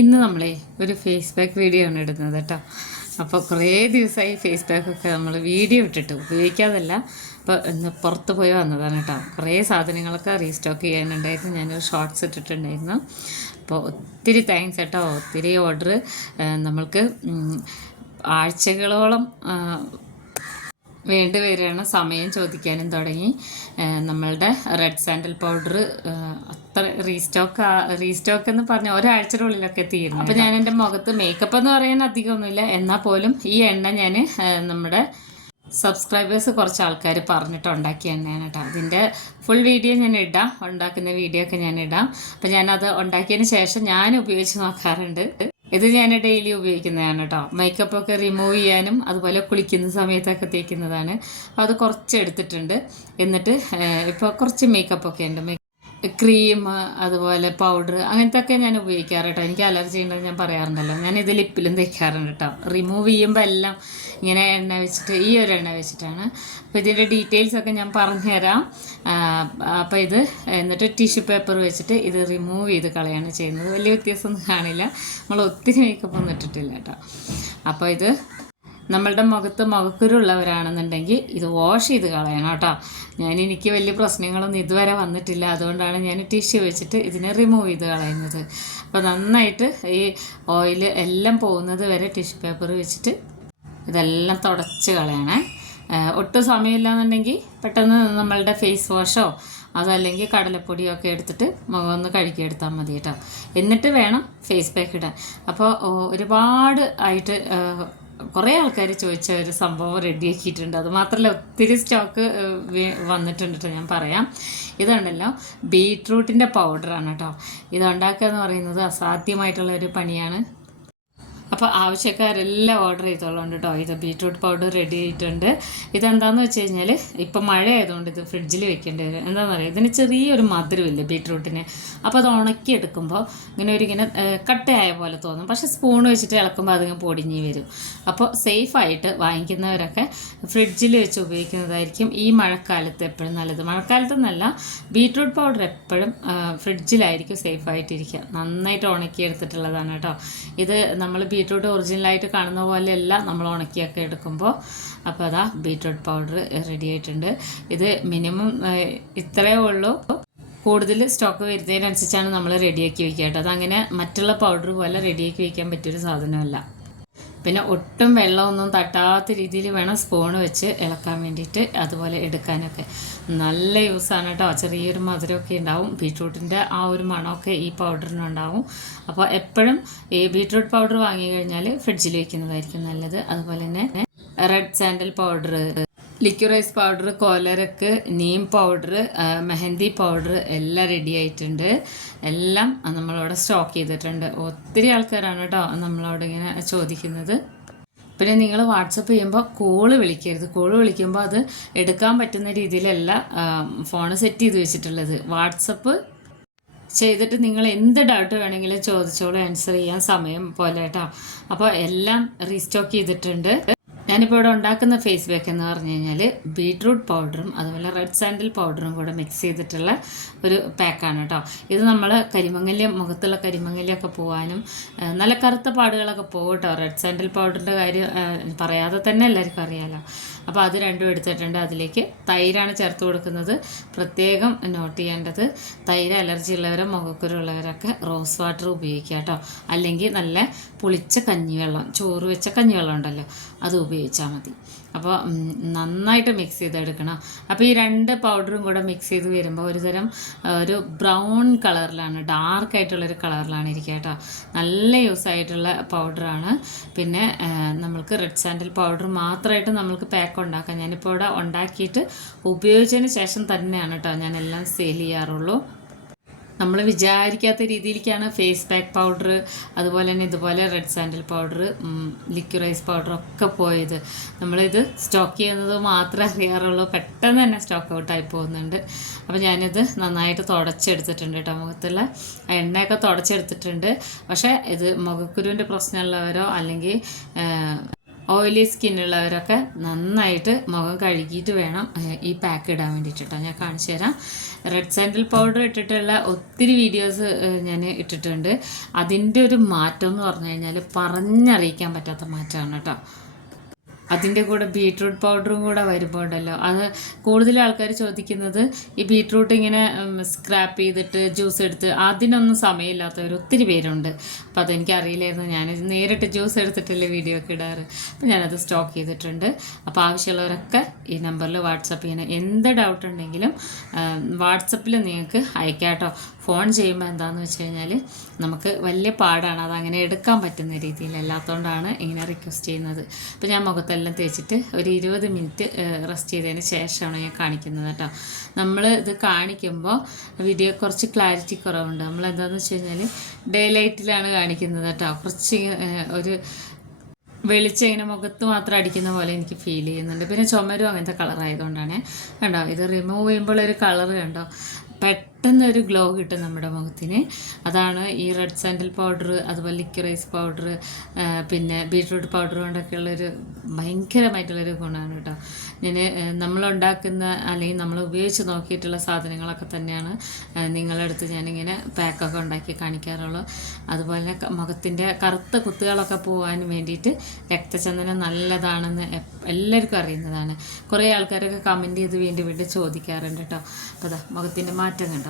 ഇന്ന് നമ്മളെ ഒരു ഫേസ് പാക്ക് വീഡിയോ ആണ് ഇടുന്നത് കേട്ടോ. അപ്പോൾ കുറേ ദിവസമായി ഫേസ് പാക്കൊക്കെ നമ്മൾ വീഡിയോ ഇട്ടിട്ട് ഉപയോഗിക്കാതല്ല. അപ്പോൾ ഇന്ന് പുറത്ത് പോയി വന്നതാണ് കേട്ടോ. കുറേ സാധനങ്ങളൊക്കെ റീസ്റ്റോക്ക് ചെയ്യാനുണ്ടായിരുന്നു. ഞാനൊരു ഷോർട്ട്സ് ഇട്ടിട്ടുണ്ടായിരുന്നു. അപ്പോൾ ഒത്തിരി താങ്ക്സ് കേട്ടോ. ഒത്തിരി ഓർഡർ നമ്മൾക്ക് ആഴ്ചകളോളം വേണ്ടി വരികയാണ്. സമയം ചോദിക്കാനും തുടങ്ങി. നമ്മളുടെ റെഡ് സാൻഡൽ പൗഡർ അത്ര റീസ്റ്റോക്ക് എന്ന് പറഞ്ഞാൽ ഒരാഴ്ചയുടെ ഉള്ളിലൊക്കെ തീരുന്നു. അപ്പോൾ ഞാൻ എൻ്റെ മുഖത്ത് മേക്കപ്പ് എന്ന് പറയാൻ അധികമൊന്നുമില്ല. എന്നാൽ പോലും ഈ എണ്ണ ഞാൻ നമ്മുടെ സബ്സ്ക്രൈബേഴ്സ് കുറച്ച് ആൾക്കാർ പറഞ്ഞിട്ട് ഉണ്ടാക്കിയ എണ്ണയാണ് കേട്ടോ. അതിൻ്റെ ഫുൾ വീഡിയോ ഞാൻ ഇടാം, ഉണ്ടാക്കുന്ന വീഡിയോ ഒക്കെ ഞാൻ ഇടാം. അപ്പോൾ ഞാനത് ഉണ്ടാക്കിയതിന് ശേഷം ഞാൻ ഉപയോഗിച്ച് നോക്കാറുണ്ട്. ഇത് ഞാൻ ഡെയിലി ഉപയോഗിക്കുന്നതാണ് കേട്ടോ. മേക്കപ്പൊക്കെ റിമൂവ് ചെയ്യാനും അതുപോലെ കുളിക്കുന്ന സമയത്തൊക്കെ തേക്കുന്നതാണ്. അപ്പോൾ അത് കുറച്ച് എടുത്തിട്ടുണ്ട്. എന്നിട്ട് ഇപ്പോൾ കുറച്ച് മേക്കപ്പൊക്കെ ഉണ്ട്, ക്രീം അതുപോലെ പൗഡർ അങ്ങനത്തെ ഒക്കെ ഞാൻ ഉപയോഗിക്കാറ് കേട്ടോ. എനിക്ക് അലർജി ഉണ്ടെന്ന് ഞാൻ പറയാറുണ്ടല്ലോ. ഞാനിത് ലിപ്പിലും തേക്കാറുണ്ട് കേട്ടോ. റിമൂവ് ചെയ്യുമ്പോൾ എല്ലാം ഇങ്ങനെ എണ്ണ വെച്ചിട്ട്, ഈ ഒരു എണ്ണ വെച്ചിട്ടാണ്. അപ്പോൾ ഇതിൻ്റെ ഡീറ്റെയിൽസ് ഒക്കെ ഞാൻ പറഞ്ഞുതരാം. അപ്പോൾ ഇത് എന്നിട്ട് ടിഷ്യൂ പേപ്പർ വെച്ചിട്ട് ഇത് റിമൂവ് ചെയ്ത് കളയാണ് ചെയ്യുന്നത്. വലിയ വ്യത്യാസമൊന്നും കാണില്ല. നമ്മൾ ഒത്തിരി മേക്കപ്പ് ഒന്നും ഇട്ടിട്ടില്ല കേട്ടോ. അപ്പോൾ ഇത് നമ്മളുടെ മുഖത്ത് മുഖക്കുരുള്ളവരാണെന്നുണ്ടെങ്കിൽ ഇത് വാഷ് ചെയ്ത് കളയണം കേട്ടോ. എനിക്ക് വലിയ പ്രശ്നങ്ങളൊന്നും ഇതുവരെ വന്നിട്ടില്ല. അതുകൊണ്ടാണ് ഞാൻ ടിഷ്യൂ വെച്ചിട്ട് ഇതിനെ റിമൂവ് ചെയ്ത് കളയുന്നത്. അപ്പോൾ നന്നായിട്ട് ഈ ഓയിൽ എല്ലാം പോകുന്നത് വരെ ടിഷ്യൂ പേപ്പർ വെച്ചിട്ട് ഇതെല്ലാം തുടച്ച് കളയണേ. ഒട്ടും സമയമില്ലാന്നുണ്ടെങ്കിൽ പെട്ടെന്ന് നമ്മളുടെ ഫേസ് വാഷോ അതല്ലെങ്കിൽ കടലപ്പൊടിയോ ഒക്കെ എടുത്തിട്ട് മുഖം ഒന്ന് കഴുകിയെടുത്താൽ മതി കേട്ടോ. എന്നിട്ട് വേണം ഫേസ് പാക്ക് ഇടാൻ. അപ്പോൾ ഒരുപാട് ആയിട്ട് കുറേ ആൾക്കാർ ചോദിച്ച ഒരു സംഭവം റെഡിയാക്കിയിട്ടുണ്ട്. അതുമാത്രമല്ല ഒത്തിരി സ്റ്റോക്ക് വന്നിട്ടുണ്ട് കേട്ടോ. ഞാൻ പറയാം. ഇതുണ്ടല്ലോ, ബീട്രൂട്ടിൻ്റെ പൗഡറാണ് കേട്ടോ. ഇതുണ്ടാക്കുക എന്ന് പറയുന്നത് അസാധ്യമായിട്ടുള്ള ഒരു പണിയാണ്. അപ്പോൾ ആവശ്യക്കാരെല്ലാം ഓർഡർ ചെയ്തോളുണ്ട് കേട്ടോ. ഇത് ബീട്രൂട്ട് പൗഡർ റെഡി ആയിട്ടുണ്ട്. ഇതെന്താണെന്ന് വെച്ച് കഴിഞ്ഞാൽ ഇപ്പം മഴ ആയതുകൊണ്ട് ഇത് ഫ്രിഡ്ജിൽ വെക്കേണ്ടി വരും. എന്താണെന്ന് പറയുക, ഇതിന് ചെറിയൊരു മധുരമില്ല ബീട്രൂട്ടിന്. അപ്പോൾ അത് ഉണക്കിയെടുക്കുമ്പോൾ ഇങ്ങനെ കട്ടയായ പോലെ തോന്നും. പക്ഷേ സ്പൂൺ വെച്ചിട്ട് ഇളക്കുമ്പോൾ അതിങ്ങനെ പൊടിഞ്ഞ് വരും. അപ്പോൾ സേഫായിട്ട് വാങ്ങിക്കുന്നവരൊക്കെ ഫ്രിഡ്ജിൽ വെച്ച് ഉപയോഗിക്കുന്നതായിരിക്കും ഈ മഴക്കാലത്ത് എപ്പോഴും നല്ലത്. മഴക്കാലത്തെന്നല്ല, ബീട്രൂട്ട് പൗഡർ എപ്പോഴും ഫ്രിഡ്ജിലായിരിക്കും സേഫായിട്ടിരിക്കുക. നന്നായിട്ട് ഉണക്കിയെടുത്തിട്ടുള്ളതാണ് കേട്ടോ. ഇത് നമ്മൾ ബീട്രൂട്ട് ഒറിജിനലായിട്ട് കാണുന്ന പോലെയല്ല നമ്മൾ ഉണക്കിയൊക്കെ എടുക്കുമ്പോൾ. അപ്പോൾ അതാ ബീട്രൂട്ട് പൗഡർ റെഡി ആയിട്ടുണ്ട്. ഇത് മിനിമം ഇത്രയേ ഉള്ളൂ. കൂടുതൽ സ്റ്റോക്ക് വരുന്നതിനനുസരിച്ചാണ് നമ്മൾ റെഡിയാക്കി വയ്ക്കുക കേട്ടോ. അതങ്ങനെ മറ്റുള്ള പൗഡർ പോലെ റെഡിയാക്കി വയ്ക്കാൻ പറ്റിയൊരു സാധനമല്ല. പിന്നെ ഒട്ടും വെള്ളമൊന്നും തട്ടാത്ത രീതിയിൽ വേണം സ്പൂൺ വെച്ച് ഇളക്കാൻ വേണ്ടിയിട്ട്, അതുപോലെ എടുക്കാനൊക്കെ നല്ല യൂസാണ് കേട്ടോ. ചെറിയൊരു മധുരമൊക്കെ ഉണ്ടാവും. ബീട്രൂട്ടിൻ്റെ ആ ഒരു മണമൊക്കെ ഈ പൗഡറിനുണ്ടാവും. അപ്പോൾ എപ്പോഴും ഈ ബീട്രൂട്ട് പൗഡർ വാങ്ങി കഴിഞ്ഞാൽ ഫ്രിഡ്ജിൽ വയ്ക്കുന്നതായിരിക്കും നല്ലത്. അതുപോലെ തന്നെ red sandal powder, liquorice powder, കോലരക്ക്, നീം പൗഡർ, മെഹന്തി പൗഡർ എല്ലാം റെഡി ആയിട്ടുണ്ട്. എല്ലാം നമ്മളവിടെ സ്റ്റോക്ക് ചെയ്തിട്ടുണ്ട്. ഒത്തിരി ആൾക്കാരാണ് കേട്ടോ നമ്മളവിടെ ഇങ്ങനെ ചോദിക്കുന്നത്. പിന്നെ നിങ്ങൾ വാട്സപ്പ് ചെയ്യുമ്പോൾ കോള് വിളിക്കരുത്. കോള് വിളിക്കുമ്പോൾ അത് എടുക്കാൻ പറ്റുന്ന രീതിയിലല്ല ഫോൺ സെറ്റ് ചെയ്ത് വെച്ചിട്ടുള്ളത്. വാട്സപ്പ് ചെയ്തിട്ട് നിങ്ങൾ എന്ത് ഡൗട്ട് വേണമെങ്കിലും ചോദിച്ചോളൂ, ആൻസർ ചെയ്യാൻ സമയം പോലെ കേട്ടോ. അപ്പോൾ എല്ലാം റീസ്റ്റോക്ക് ചെയ്തിട്ടുണ്ട്. ഞാനിപ്പോൾ ഇവിടെ ഉണ്ടാക്കുന്ന ഫേസ് പാക്ക് എന്ന് പറഞ്ഞു കഴിഞ്ഞാൽ ബീട്രൂട്ട് പൗഡറും അതുപോലെ റെഡ് സാൻഡൽ പൗഡറും കൂടെ മിക്സ് ചെയ്തിട്ടുള്ള ഒരു പാക്കാണ് കേട്ടോ. ഇത് നമ്മൾ മുഖത്തുള്ള കരിമങ്ങല്യമൊക്കെ പോകാനും നല്ല കറുത്ത പാടുകളൊക്കെ പോകും കേട്ടോ. റെഡ് സാൻഡൽ പൗഡറിൻ്റെ കാര്യം പറയാതെ തന്നെ എല്ലാവർക്കും അറിയാമല്ലോ. അപ്പോൾ അത് രണ്ടും എടുത്തിട്ടുണ്ട്. അതിലേക്ക് തൈരാണ് ചേർത്ത് കൊടുക്കുന്നത്. പ്രത്യേകം നോട്ട് ചെയ്യേണ്ടത്, തൈര് അലർജി ഉള്ളവരോ മുഖക്കുരുള്ളവരൊക്കെ റോസ് വാട്ടർ ഉപയോഗിക്കുക കേട്ടോ. അല്ലെങ്കിൽ നല്ല പുളിച്ച കഞ്ഞിവെള്ളം, ചോറ് വെച്ച കഞ്ഞിവെള്ളം ഉണ്ടല്ലോ, അത് ഉപയോഗിച്ചാൽ മതി. അപ്പോൾ നന്നായിട്ട് മിക്സ് ചെയ്തെടുക്കണം. അപ്പോൾ ഈ രണ്ട് പൗഡറും കൂടെ മിക്സ് ചെയ്ത് വരുമ്പോൾ ഒരു ബ്രൗൺ കളറിലാണ്, ഡാർക്കായിട്ടുള്ളൊരു കളറിലാണ് ഇരിക്കുക കേട്ടോ. നല്ല യൂസ് ആയിട്ടുള്ള പൗഡറാണ്. പിന്നെ നമ്മൾക്ക് റെഡ് സാൻഡൽ പൗഡർ മാത്രമായിട്ട് നമ്മൾക്ക് പാക്ക് ഉണ്ടാക്കാം. ഞാനിപ്പോൾ ഇവിടെ ഉണ്ടാക്കിയിട്ട് ഉപയോഗിച്ചതിന് ശേഷം തന്നെയാണ് കേട്ടോ ഞാൻ എല്ലാം സെയിൽ ചെയ്യാറുള്ളൂ. നമ്മൾ വിചാരിക്കാത്ത രീതിയിലേക്കാണ് ഫേസ് പാക്ക് പൗഡർ അതുപോലെ തന്നെ ഇതുപോലെ റെഡ് സാൻഡൽ പൗഡർ, ലിക്വിറൈസ് പൗഡറൊക്കെ പോയത്. നമ്മളിത് സ്റ്റോക്ക് ചെയ്യുന്നത് മാത്രമേ അറിയാറുള്ളൂ. പെട്ടെന്ന് തന്നെ സ്റ്റോക്ക് ഔട്ടായി പോകുന്നുണ്ട്. അപ്പോൾ ഞാനിത് നന്നായിട്ട് തുടച്ചെടുത്തിട്ടുണ്ട് കേട്ടോ. മുഖത്തുള്ള എണ്ണയൊക്കെ തുടച്ചെടുത്തിട്ടുണ്ട്. പക്ഷേ ഇത് മുഖക്കുരുവിൻ്റെ പ്രശ്നമുള്ളവരോ അല്ലെങ്കിൽ ഓയിലി സ്കിന്നുള്ളവരൊക്കെ നന്നായിട്ട് മുഖം കഴുകിയിട്ട് വേണം ഈ പാക്ക് ഇടാൻ വേണ്ടിയിട്ടോ. ഞാൻ കാണിച്ചു തരാം. റെഡ് സാൻഡൽ പൗഡർ ഇട്ടിട്ടുള്ള ഒത്തിരി വീഡിയോസ് ഞാൻ ഇട്ടിട്ടുണ്ട്. അതിൻ്റെ ഒരു മാറ്റം എന്ന് പറഞ്ഞു കഴിഞ്ഞാൽ പറഞ്ഞറിയിക്കാൻ പറ്റാത്ത മാറ്റമാണ് കേട്ടോ. അതിൻ്റെ കൂടെ ബീട്രൂട്ട് പൗഡറും കൂടെ വരുമ്പോൾ ഉണ്ടല്ലോ, അത് കൂടുതൽ ആൾക്കാർ ചോദിക്കുന്നത് ഈ ബീട്രൂട്ട് ഇങ്ങനെ സ്ക്രാപ്പ് ചെയ്തിട്ട് ജ്യൂസ് എടുത്ത്, അതിനൊന്നും സമയമില്ലാത്തവർ ഒത്തിരി പേരുണ്ട്. അപ്പോൾ അതെനിക്ക് അറിയില്ലായിരുന്നു. ഞാൻ നേരിട്ട് ജ്യൂസ് എടുത്തിട്ടല്ലേ വീഡിയോ ഒക്കെ ഇടാറ്. അപ്പോൾ ഞാനത് സ്റ്റോക്ക് ചെയ്തിട്ടുണ്ട്. അപ്പോൾ ആവശ്യമുള്ളവരൊക്കെ ഈ നമ്പറിൽ വാട്സപ്പ് ചെയ്യണം. എന്ത് ഡൗട്ട് ഉണ്ടെങ്കിലും വാട്സപ്പിൽ നിങ്ങൾക്ക് അയക്കാം കേട്ടോ. ഫോൺ ചെയ്യുമ്പോൾ എന്താണെന്ന് വെച്ച് കഴിഞ്ഞാൽ നമുക്ക് വലിയ പാടാണ്, അതങ്ങനെ എടുക്കാൻ പറ്റുന്ന രീതിയിലല്ലാത്തതുകൊണ്ടാണ് ഇങ്ങനെ റിക്വസ്റ്റ് ചെയ്യുന്നത്. അപ്പോൾ ഞാൻ മുഖത്തെല്ലാം തേച്ചിട്ട് ഒരു 20 മിനിറ്റ് റെസ്റ്റ് ചെയ്തതിന് ശേഷമാണ് ഞാൻ കാണിക്കുന്നത് കേട്ടോ. നമ്മൾ ഇത് കാണിക്കുമ്പോൾ വീഡിയോ കുറച്ച് ക്ലാരിറ്റി കുറവുണ്ട്. നമ്മൾ എന്താണെന്ന് വെച്ച് കഴിഞ്ഞാൽ ഡേ ലൈറ്റിലാണ് കാണിക്കുന്നത് കേട്ടോ. കുറച്ച് ഒരു വെളിച്ചം ഇങ്ങനെ മുഖത്ത് മാത്രം അടിക്കുന്ന പോലെ എനിക്ക് ഫീൽ ചെയ്യുന്നുണ്ട്. പിന്നെ ചുമരും അങ്ങനത്തെ കളറായതുകൊണ്ടാണ്. കണ്ടോ, ഇത് റിമൂവ് ചെയ്യുമ്പോൾ ഒരു കളർ കണ്ടോ, പെട്ടെന്നൊരു ഗ്ലോ കിട്ടും നമ്മുടെ മുഖത്തിന്. അതാണ് ഈ റെഡ് സാൻഡൽ പൗഡർ, അതുപോലെ ലിക്വറൈസ് പൗഡർ, പിന്നെ ബീട്രൂട്ട് പൗഡർ കൊണ്ടൊക്കെയുള്ളൊരു ഭയങ്കരമായിട്ടുള്ളൊരു ഗുണമാണ് കേട്ടോ. ഞാൻ നമ്മളുണ്ടാക്കുന്ന അല്ലെങ്കിൽ നമ്മൾ ഉപയോഗിച്ച് നോക്കിയിട്ടുള്ള സാധനങ്ങളൊക്കെ തന്നെയാണ് നിങ്ങളുടെ അടുത്ത് ഞാനിങ്ങനെ പാക്കൊക്കെ ഉണ്ടാക്കി കാണിക്കാറുള്ളൂ. അതുപോലെ മുഖത്തിൻ്റെ കറുത്ത കുത്തുകളൊക്കെ പോകാൻ വേണ്ടിയിട്ട് രക്തചന്ദനം നല്ലതാണെന്ന് എല്ലാവർക്കും അറിയുന്നതാണ്. കുറേ ആൾക്കാരൊക്കെ കമൻറ്റ് ചെയ്ത് വീണ്ടും വീണ്ടും ചോദിക്കാറുണ്ട് കേട്ടോ. അപ്പോൾ അതാ മുഖത്തിൻ്റെ മാറ്റം കണ്ടോ.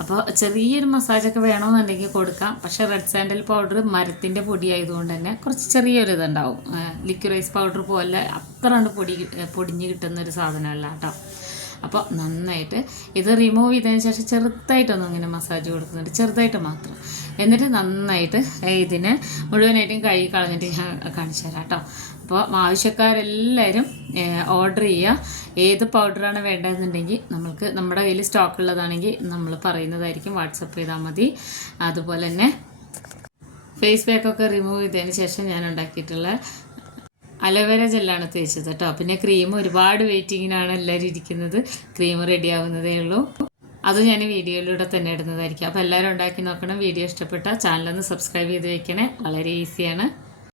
അപ്പോൾ ചെറിയൊരു മസാജൊക്കെ വേണമെന്നുണ്ടെങ്കിൽ കൊടുക്കാം. പക്ഷേ റെഡ് സാൻഡൽ പൗഡർ മരത്തിൻ്റെ പൊടി ആയതുകൊണ്ട് തന്നെ കുറച്ച് ചെറിയൊരു ഇതുണ്ടാവും. ലിക്വിറൈസ് പൗഡർ പോലെ അത്ര പൊടിഞ്ഞ് കിട്ടുന്നൊരു സാധനമല്ല കേട്ടോ. അപ്പോൾ നന്നായിട്ട് ഇത് റിമൂവ് ചെയ്തതിന് ശേഷം ചെറുതായിട്ടൊന്നും ഇങ്ങനെ മസാജ് കൊടുക്കുന്നുണ്ട്, ചെറുതായിട്ട് മാത്രം. എന്നിട്ട് നന്നായിട്ട് ഇതിനെ മുഴുവനായിട്ടും കഴുകി കളഞ്ഞിട്ട് ഞാൻ കാണിച്ചു തരാം കേട്ടോ. അപ്പോൾ ആവശ്യക്കാരെല്ലാവരും ഓർഡർ ചെയ്യുക. ഏത് പൗഡറാണ് വേണ്ടതെന്നുണ്ടെങ്കിൽ നമുക്ക് നമ്മുടെ കയ്യിൽ സ്റ്റോക്ക് ഉള്ളതാണെങ്കിൽ നമ്മൾ പറയുന്നതായിരിക്കും, വാട്സപ്പ് ചെയ്താൽ മതി. അതുപോലെ തന്നെ ഫേസ് പാക്കൊക്കെ റിമൂവ് ചെയ്തതിന് ശേഷം ഞാൻ ഉണ്ടാക്കിയിട്ടുള്ള അലോവേര ജെല്ലാണ് തേച്ചത് കേട്ടോ. പിന്നെ ക്രീം ഒരുപാട് വെയിറ്റിങ്ങിനാണ് എല്ലാവരും ഇരിക്കുന്നത്. ക്രീം റെഡി ആവുന്നതേ ഉള്ളൂ. അത് ഞാൻ വീഡിയോയിലൂടെ തന്നെ ഇടുന്നതായിരിക്കും. അപ്പോൾ എല്ലാവരും ഉണ്ടാക്കി നോക്കണം. വീഡിയോ ഇഷ്ടപ്പെട്ട ചാനലൊന്ന് സബ്സ്ക്രൈബ് ചെയ്ത് വയ്ക്കണേ. വളരെ ഈസിയാണ്.